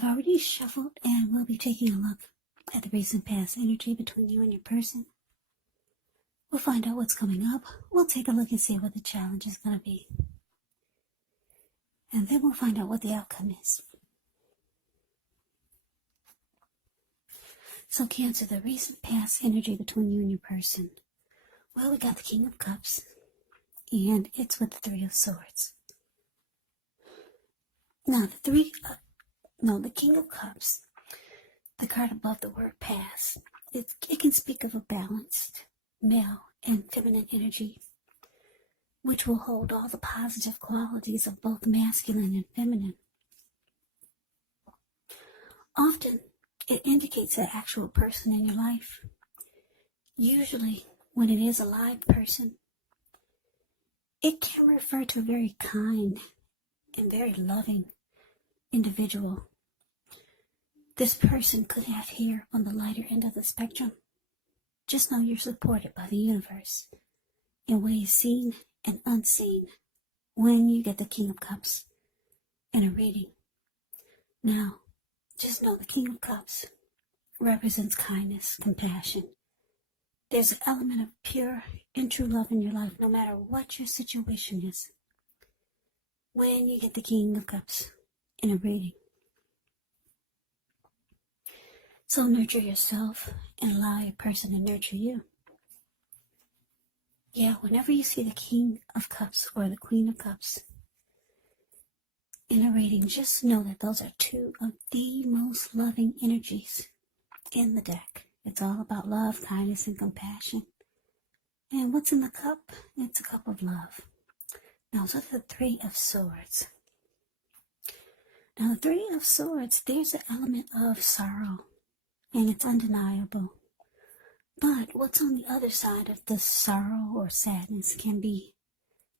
I've already shuffled and we'll be taking a look at the recent past energy between you and your person. We'll find out what's coming up. We'll take a look and see what the challenge is going to be. And then we'll find out what the outcome is. So Cancer, the recent past energy between you and your person. Well, we got the King of Cups, and it's with the Three of Swords. Now, the King of Cups, the card above the word past, it can speak of a balanced male and feminine energy, which will hold all the positive qualities of both masculine and feminine. Often, it indicates an actual person in your life. Usually, when it is a live person, it can refer to a very kind and very loving individual. This person could have here on the lighter end of the spectrum. Just know you're supported by the universe in ways seen and unseen when you get the King of Cups in a reading. Now, just know the King of Cups represents kindness, compassion. There's an element of pure and true love in your life, no matter what your situation is, when you get the King of Cups in a reading. So nurture yourself and allow your person to nurture you. Yeah, whenever you see the King of Cups or the Queen of Cups in a reading, just know that those are two of the most loving energies in the deck. It's all about love, kindness, and compassion. And what's in the cup? It's a cup of love. Now, so the Three of Swords. Now, the Three of Swords, there's an element of sorrow, and it's undeniable. But what's on the other side of the sorrow or sadness can be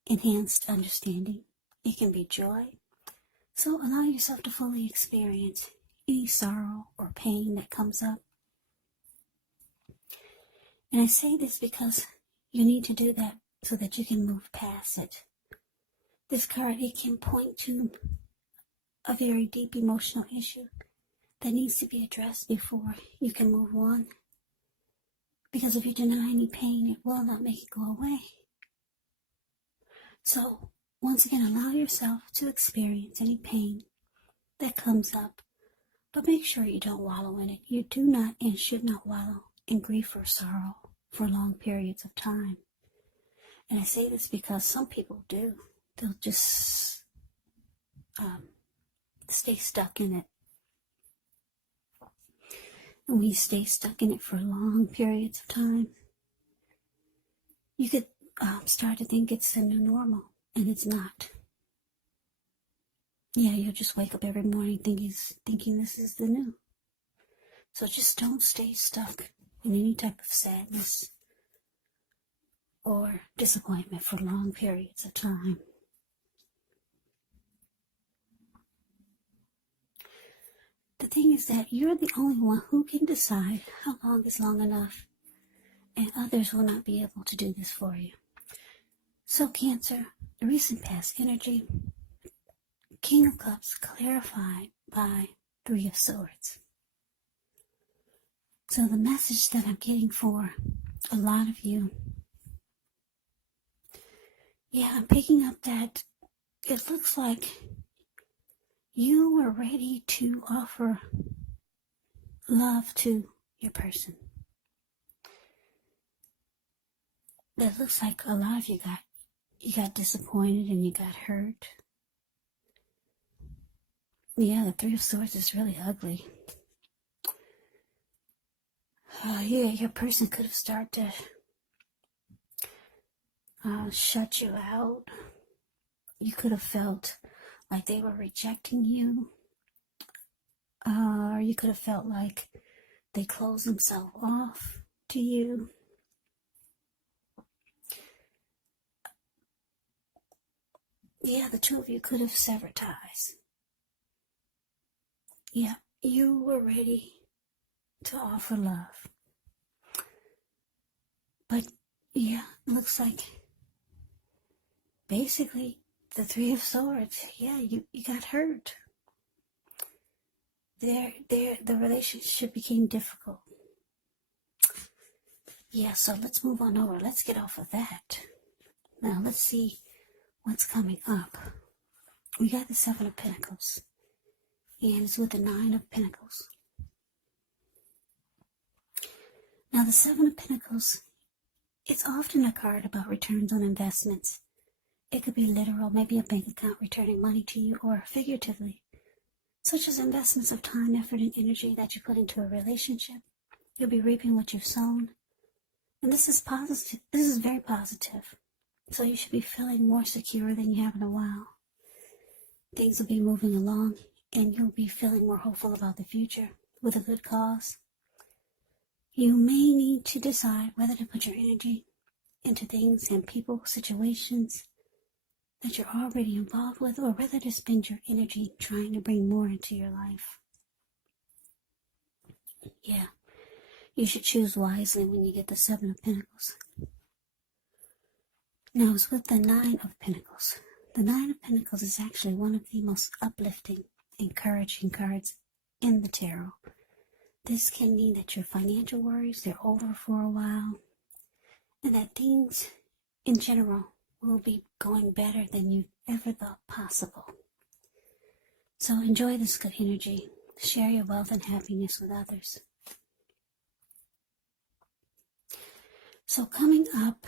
enhanced understanding. It can be joy. So allow yourself to fully experience any sorrow or pain that comes up. And I say this because you need to do that so that you can move past it. This card, it can point to a very deep emotional issue that needs to be addressed before you can move on. Because if you deny any pain, it will not make it go away. So, once again, allow yourself to experience any pain that comes up, but make sure you don't wallow in it. You do not and should not wallow in grief or sorrow for long periods of time. And I say this because some people do. They'll just stay stuck in it. And when you stay stuck in it for long periods of time, you could start to think it's the new normal, and it's not. Yeah, you'll just wake up every morning thinking this is the new. So just don't stay stuck in any type of sadness or disappointment for long periods of time. The thing is that you're the only one who can decide how long is long enough, and others will not be able to do this for you. So Cancer, the recent past energy, King of Cups clarified by Three of Swords. So the message that I'm getting for a lot of you, yeah, I'm picking up that it looks like you were ready to offer love to your person. It looks like a lot of you got disappointed and you got hurt. Yeah, the Three of Swords is really ugly. Yeah, your person could have started to shut you out. You could have felt like they were rejecting you. Or you could have felt like they closed themselves off to you. Yeah, the two of you could have severed ties. Yeah, you were ready to offer love. But, yeah, it looks like basically the Three of Swords, yeah, you got hurt. the relationship became difficult. Yeah, so let's move on over. Let's get off of that. Now let's see what's coming up. We got the Seven of Pentacles, and it's with the Nine of Pentacles. Now the Seven of Pentacles, it's often a card about returns on investments. It could be literal, maybe a bank account returning money to you, or figuratively, such as investments of time, effort, and energy that you put into a relationship. You'll be reaping what you've sown. And this is positive. This is very positive. So you should be feeling more secure than you have in a while. Things will be moving along, and you'll be feeling more hopeful about the future with a good cause. You may need to decide whether to put your energy into things and people, situations that you're already involved with, or whether to spend your energy trying to bring more into your life. Yeah, you should choose wisely when you get the Seven of Pentacles. Now it's with the Nine of Pentacles. The Nine of Pentacles is actually one of the most uplifting, encouraging cards in the tarot. This can mean that your financial worries, they're over for a while, and that things in general will be going better than you ever thought possible. So enjoy this good energy. Share your wealth and happiness with others. So coming up,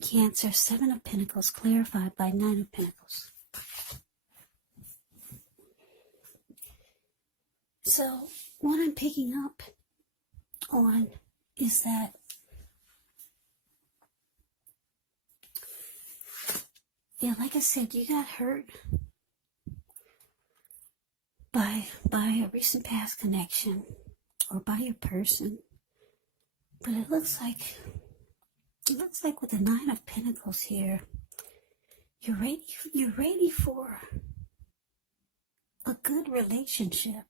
Cancer, Seven of Pentacles clarified by Nine of Pentacles. So what I'm picking up on is that like I said, you got hurt by a recent past connection or by your person. But it looks like with the Nine of Pentacles here, you're ready for a good relationship.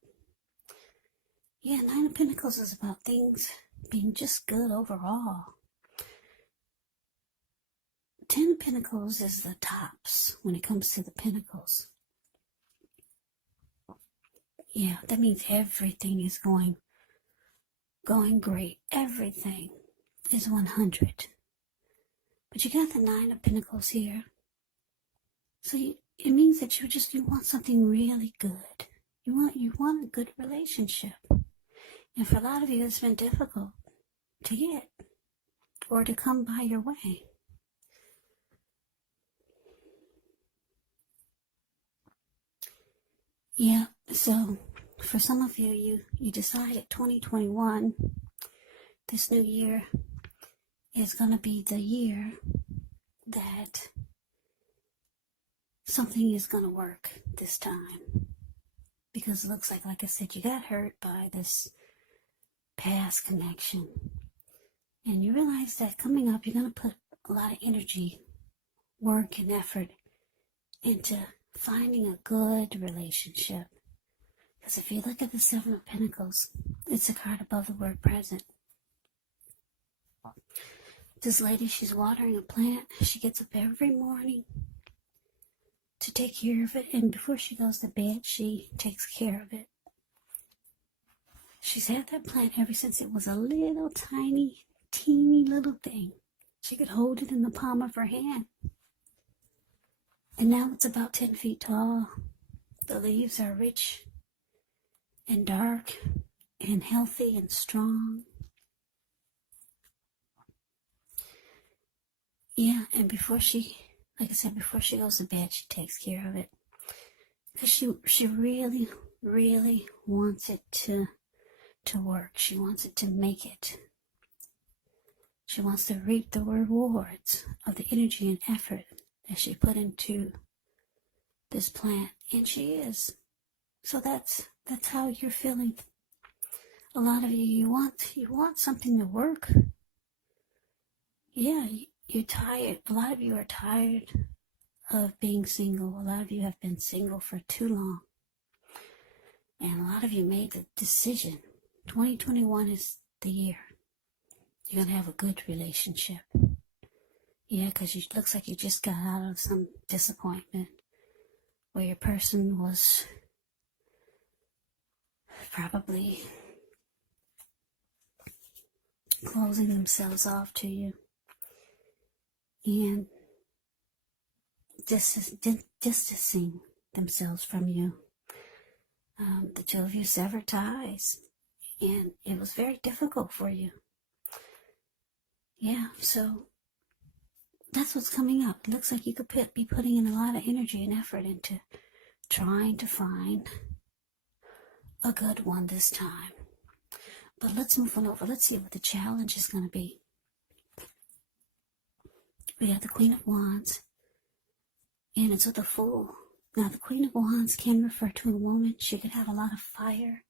Yeah, Nine of Pentacles is about things being just good overall. Ten of Pentacles is the tops when it comes to the Pentacles. Yeah, that means everything is going great. Everything is 100. But you got the Nine of Pentacles here. So it means that you want something really good. You want a good relationship. And for a lot of you, it's been difficult to get or to come by your way. Yeah, so for some of you, you decided 2021, this new year, is going to be the year that something is going to work this time. Because it looks like I said, you got hurt by this past connection. And you realize that coming up, you're going to put a lot of energy, work, and effort into finding a good relationship. Because if you look at the Seven of Pentacles, it's a card above the word present. This lady, she's watering a plant. She gets up every morning to take care of it. And before she goes to bed, she takes care of it. She's had that plant ever since it was a little tiny, teeny little thing. She could hold it in the palm of her hand. And now it's about 10 feet tall. The leaves are rich and dark and healthy and strong. Yeah, and before she goes to bed, she takes care of it. Because she really, really wants it to work. She wants it to make it. She wants to reap the rewards of the energy and effort that she put into this plant. And she is. So that's how you're feeling. A lot of you want something to work. Yeah, you're tired. A lot of you are tired of being single. A lot of you have been single for too long. And a lot of you made the decision. 2021 is the year. You're going to have a good relationship. Yeah, because it looks like you just got out of some disappointment where your person was probably closing themselves off to you and distancing themselves from you. The two of you severed ties, and it was very difficult for you. Yeah, so that's what's coming up. It looks like you could be putting in a lot of energy and effort into trying to find a good one this time. But let's move on over. Let's see what the challenge is going to be. We have the Queen of Wands, and it's with a Fool. Now, the Queen of Wands can refer to a woman. She could have a lot of fire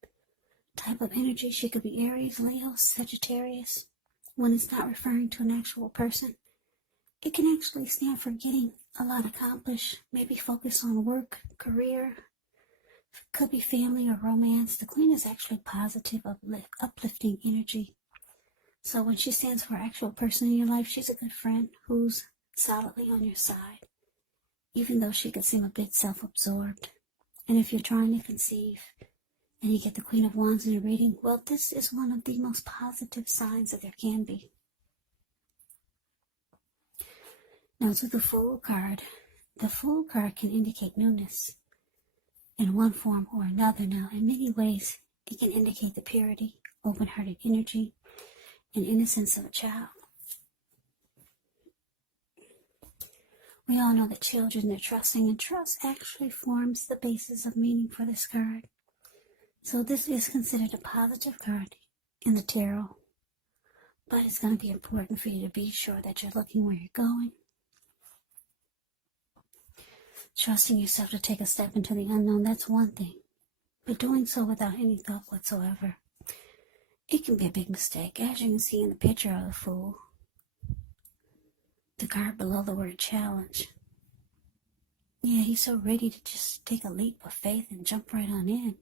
type of energy. She could be Aries, Leo, Sagittarius. When it's not referring to an actual person, it can actually stand for getting a lot accomplished. Maybe focus on work, career. Could be family or romance. The Queen is actually positive, uplifting energy. So when she stands for an actual person in your life, she's a good friend who's solidly on your side, even though she could seem a bit self-absorbed. And if you're trying to conceive and you get the Queen of Wands in your reading, well, this is one of the most positive signs that there can be. Now, to the Fool card. The Fool card can indicate newness in one form or another. Now, in many ways, it can indicate the purity, open-hearted energy, and innocence of a child. We all know that children are trusting, and trust actually forms the basis of meaning for this card. So this is considered a positive card in the tarot, but it's going to be important for you to be sure that you're looking where you're going, trusting yourself to take a step into the unknown. That's one thing, but doing so without any thought whatsoever, it can be a big mistake. As you can see in the picture of the Fool, the card below the word challenge. Yeah, he's so ready to just take a leap of faith and jump right on in.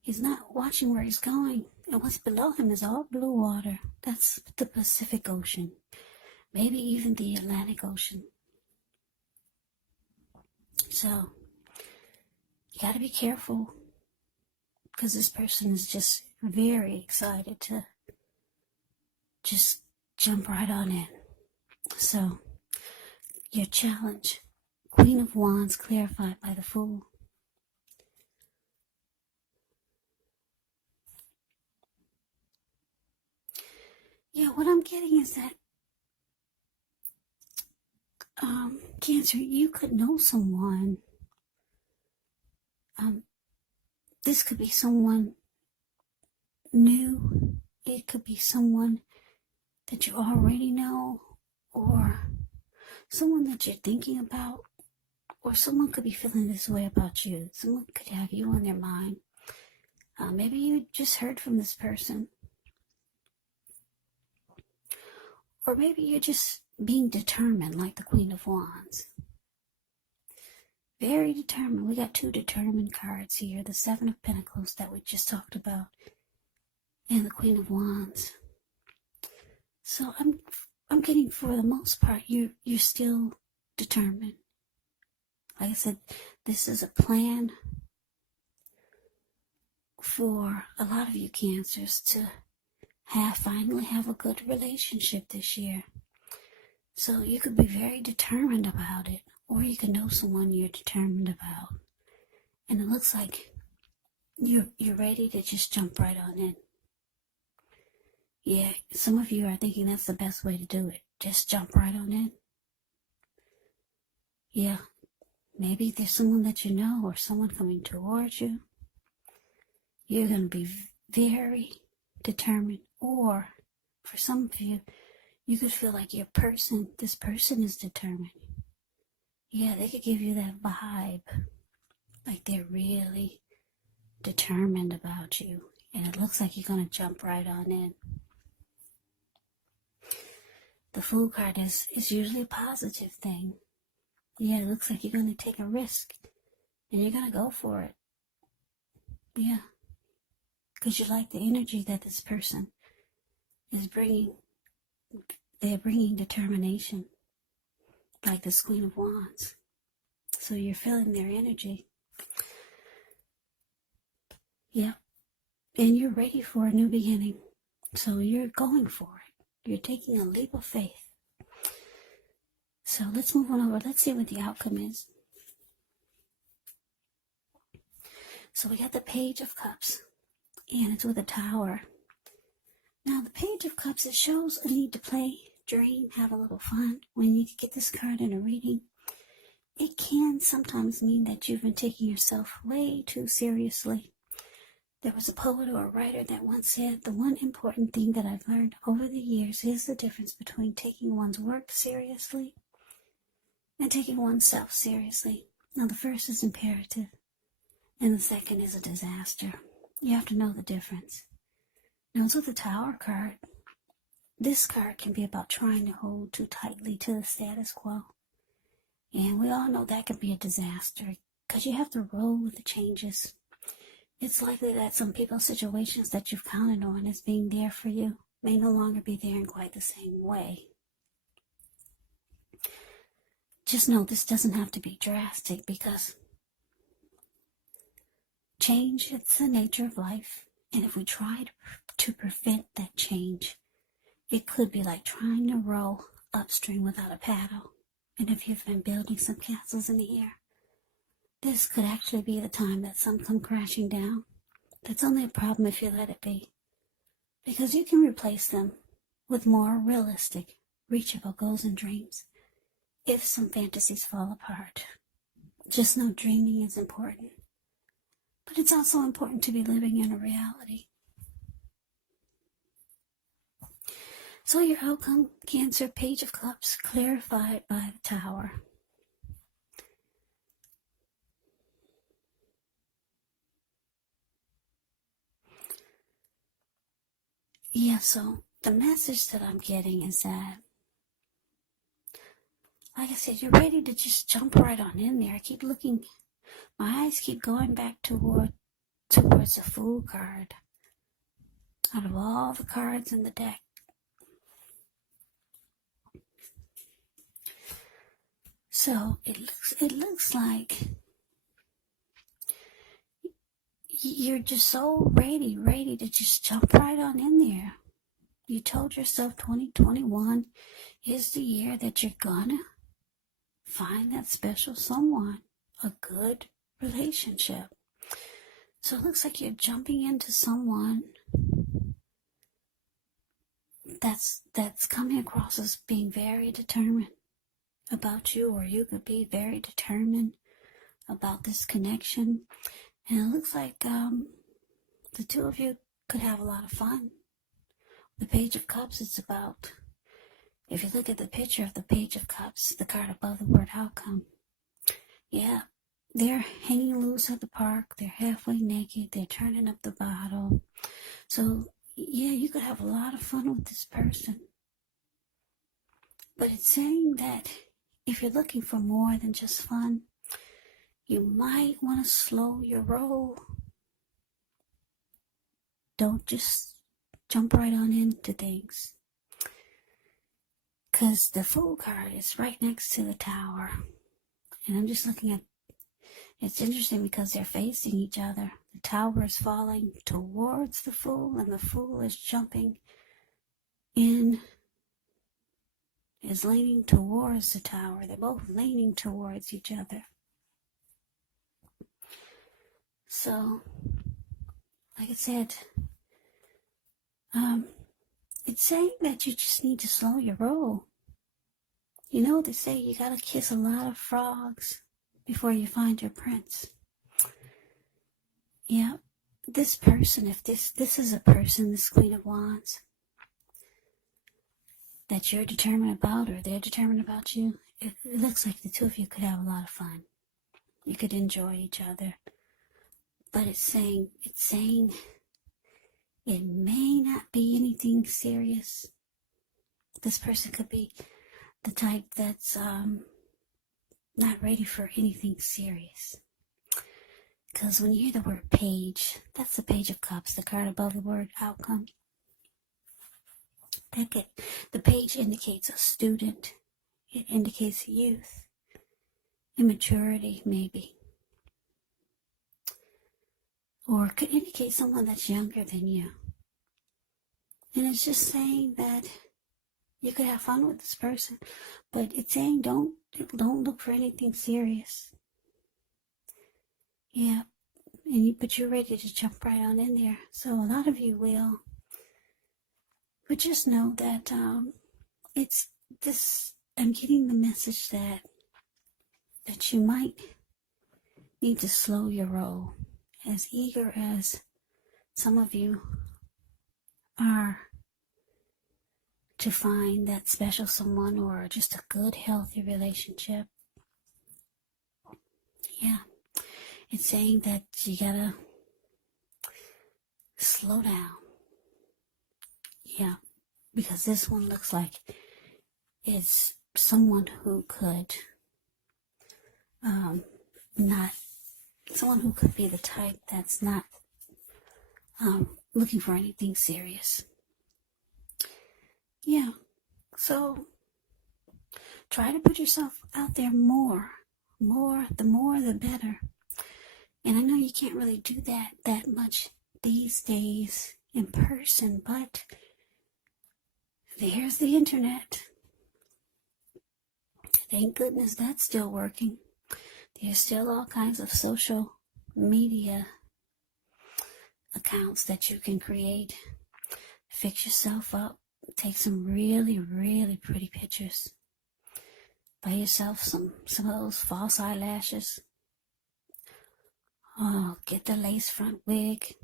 He's not watching where he's going, and what's below him is all blue water. That's the Pacific Ocean, maybe even the Atlantic Ocean. So, you got to be careful, because this person is just very excited to just jump right on in. So, your challenge, Queen of Wands clarified by the Fool. Yeah, what I'm getting is that, Cancer, you could know someone. This could be someone new. It could be someone that you already know, or someone that you're thinking about, or someone could be feeling this way about you. Someone could have you on their mind. Maybe you just heard from this person, or maybe you're just being determined, like the Queen of Wands. Very determined. We got two determined cards here. The Seven of Pentacles that we just talked about, and the Queen of Wands. So I'm getting, for the most part, you're still determined. Like I said, this is a plan for a lot of you Cancers to finally have a good relationship this year. So you could be very determined about it, or you could know someone you're determined about, and it looks like you're ready to just jump right on in. Yeah, some of you are thinking that's the best way to do it. Just jump right on in. Yeah, maybe there's someone that you know, or someone coming towards you. You're going to be very determined, or for some of you, you could feel like this person is determined. Yeah, they could give you that vibe, like they're really determined about you, and it looks like you're going to jump right on in. The Fool card is usually a positive thing. Yeah, it looks like you're going to take a risk, and you're going to go for it. Yeah, because you like the energy that this person is bringing. They're bringing determination, like this Queen of Wands. So you're feeling their energy. Yeah. and you're ready for a new beginning. So you're going for it. You're taking a leap of faith. So let's move on over. Let's see what the outcome is. So we got the Page of Cups, and it's with a Tower. Now, the Page of Cups, it shows a need to play, dream, have a little fun. When you get this card in a reading, it can sometimes mean that you've been taking yourself way too seriously. There was a poet or a writer that once said, the one important thing that I've learned over the years is the difference between taking one's work seriously and taking oneself seriously. Now, the first is imperative, and the second is a disaster. You have to know the difference. Now, it's with the Tower card. This card can be about trying to hold too tightly to the status quo. And we all know that can be a disaster because you have to roll with the changes. It's likely that some people's situations that you've counted on as being there for you may no longer be there in quite the same way. Just know this doesn't have to be drastic because change, it's the nature of life. And if we try to prevent that change, it could be like trying to row upstream without a paddle. And if you've been building some castles in the air, this could actually be the time that some come crashing down. That's only a problem if you let it be, because you can replace them with more realistic, reachable goals and dreams if some fantasies fall apart. Just know dreaming is important, but it's also important to be living in a reality. So your outcome, Cancer, Page of Cups, clarified by the Tower. Yeah, so the message that I'm getting is that, like I said, you're ready to just jump right on in there. I keep looking, my eyes keep going back towards the Fool card. Out of all the cards in the deck, so it looks like you're just so ready to just jump right on in there. You told yourself 2021 is the year that you're gonna find that special someone, a good relationship. So it looks like you're jumping into someone that's coming across as being very determined about you, or you could be very determined about this connection. And it looks like the two of you could have a lot of fun. The Page of Cups, it's about, if you look at the picture of the Page of Cups, the card above the word outcome, yeah, they're hanging loose at the park, they're halfway naked, they're turning up the bottle. So, yeah, you could have a lot of fun with this person. But it's saying that if you're looking for more than just fun, you might want to slow your roll. Don't just jump right on into things. Because the Fool card is right next to the Tower. And I'm just looking at, it's interesting because they're facing each other. The Tower is falling towards the Fool, and the Fool is jumping in, is leaning towards the Tower. They're both leaning towards each other. So, like I said, it's saying that you just need to slow your roll. You know, they say you gotta kiss a lot of frogs before you find your prince. Yeah, this person, if this is a person, this Queen of Wands, that you're determined about, or they're determined about you, it looks like the two of you could have a lot of fun. You could enjoy each other. But it's saying it may not be anything serious. This person could be the type that's not ready for anything serious. Because when you hear the word page, that's the Page of Cups, the card above the word outcome. The page indicates a student. It indicates youth, immaturity maybe. or could indicate someone that's younger than you. And it's just saying that you could have fun with this person, but it's saying don't look for anything serious. Yeah, but you're ready to jump right on in there. So a lot of you will. But just know that it's this. I'm getting the message that you might need to slow your roll. As eager as some of you are to find that special someone or just a good, healthy relationship. Yeah, it's saying that you gotta slow down. Yeah, because this one looks like it's someone who could someone who could be the type that's not looking for anything serious. Yeah, so try to put yourself out there more, the more the better. And I know you can't really do that much these days in person, but there's the internet. Thank goodness that's still working. There's still all kinds of social media accounts that you can create. Fix yourself up. Take some really, really pretty pictures. Buy yourself some of those false eyelashes. Oh, get the lace front wig.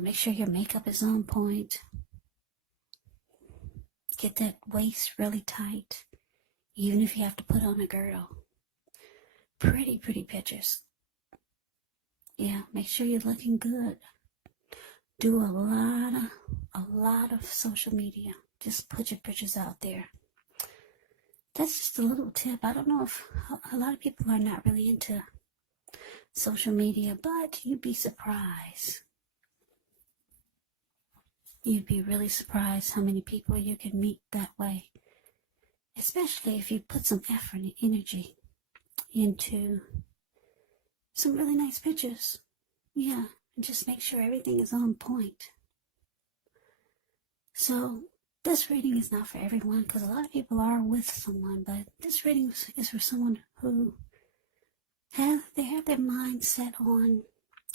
Make sure your makeup is on point. Get that waist really tight, even if you have to put on a girdle. Pretty pictures. Yeah, make sure you're looking good. Do a lot of social media. Just put your pictures out there. That's just a little tip. I don't know if a lot of people are not really into social media, but you'd be surprised. You'd be really surprised how many people you can meet that way. Especially if you put some effort and energy into some really nice pictures. Yeah, and just make sure everything is on point. So this reading is not for everyone because a lot of people are with someone, but this reading is for someone who have their mind set on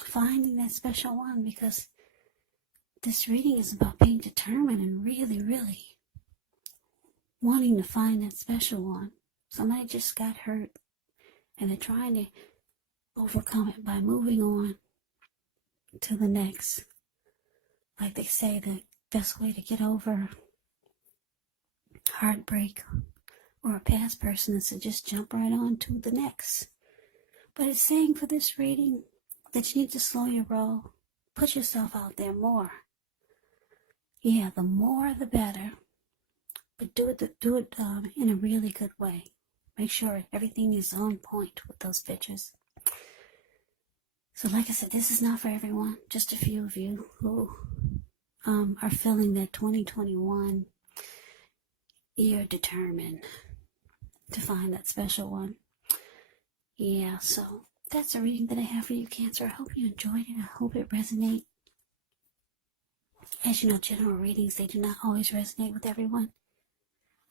finding that special one, because this reading is about being determined and really, really wanting to find that special one. Somebody just got hurt and they're trying to overcome it by moving on to the next. Like they say, the best way to get over heartbreak or a past person is to just jump right on to the next. But it's saying for this reading that you need to slow your roll. Put yourself out there more. Yeah, the more the better. But do it in a really good way. Make sure everything is on point with those pictures. So like I said, this is not for everyone. Just a few of you who are feeling that 2021, you're determined to find that special one. Yeah, so that's a reading that I have for you, Cancer. I hope you enjoyed it. I hope it resonates. As you know, general readings, they do not always resonate with everyone.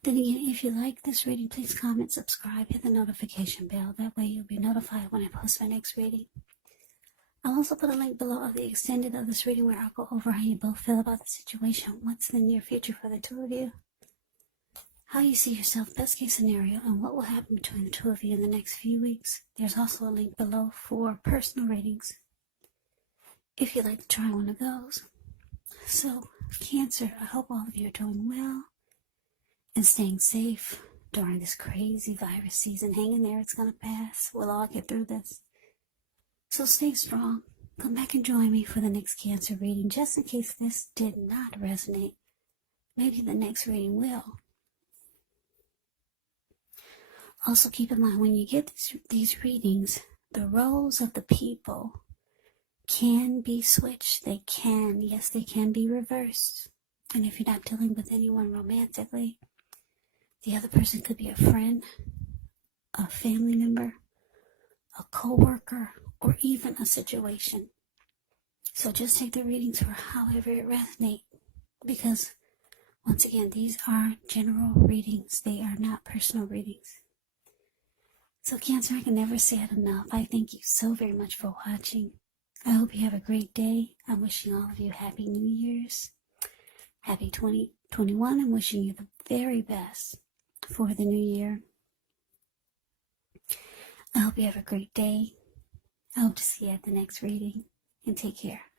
Then again, if you like this reading, please comment, subscribe, hit the notification bell. That way you'll be notified when I post my next reading. I'll also put a link below of the extended of this reading where I'll go over how you both feel about the situation, what's in the near future for the two of you, how you see yourself, best case scenario, and what will happen between the two of you in the next few weeks. There's also a link below for personal readings, if you'd like to try one of those. So, Cancer, I hope all of you are doing well and staying safe during this crazy virus season. Hang in there, it's going to pass. We'll all get through this. So stay strong. Come back and join me for the next Cancer reading, just in case this did not resonate. Maybe the next reading will. Also keep in mind, when you get these readings, the roles of the people can be switched. They can be reversed. And if you're not dealing with anyone romantically, the other person could be a friend, a family member, a co-worker, or even a situation. So just take the readings for however it resonates, because once again, these are general readings. They are not personal readings. So Cancer, I can never say it enough. I thank you so very much for watching. I hope you have a great day. I'm wishing all of you Happy New Year's. Happy 2021. I'm wishing you the very best for the new year. I hope you have a great day. I hope to see you at the next reading. And take care.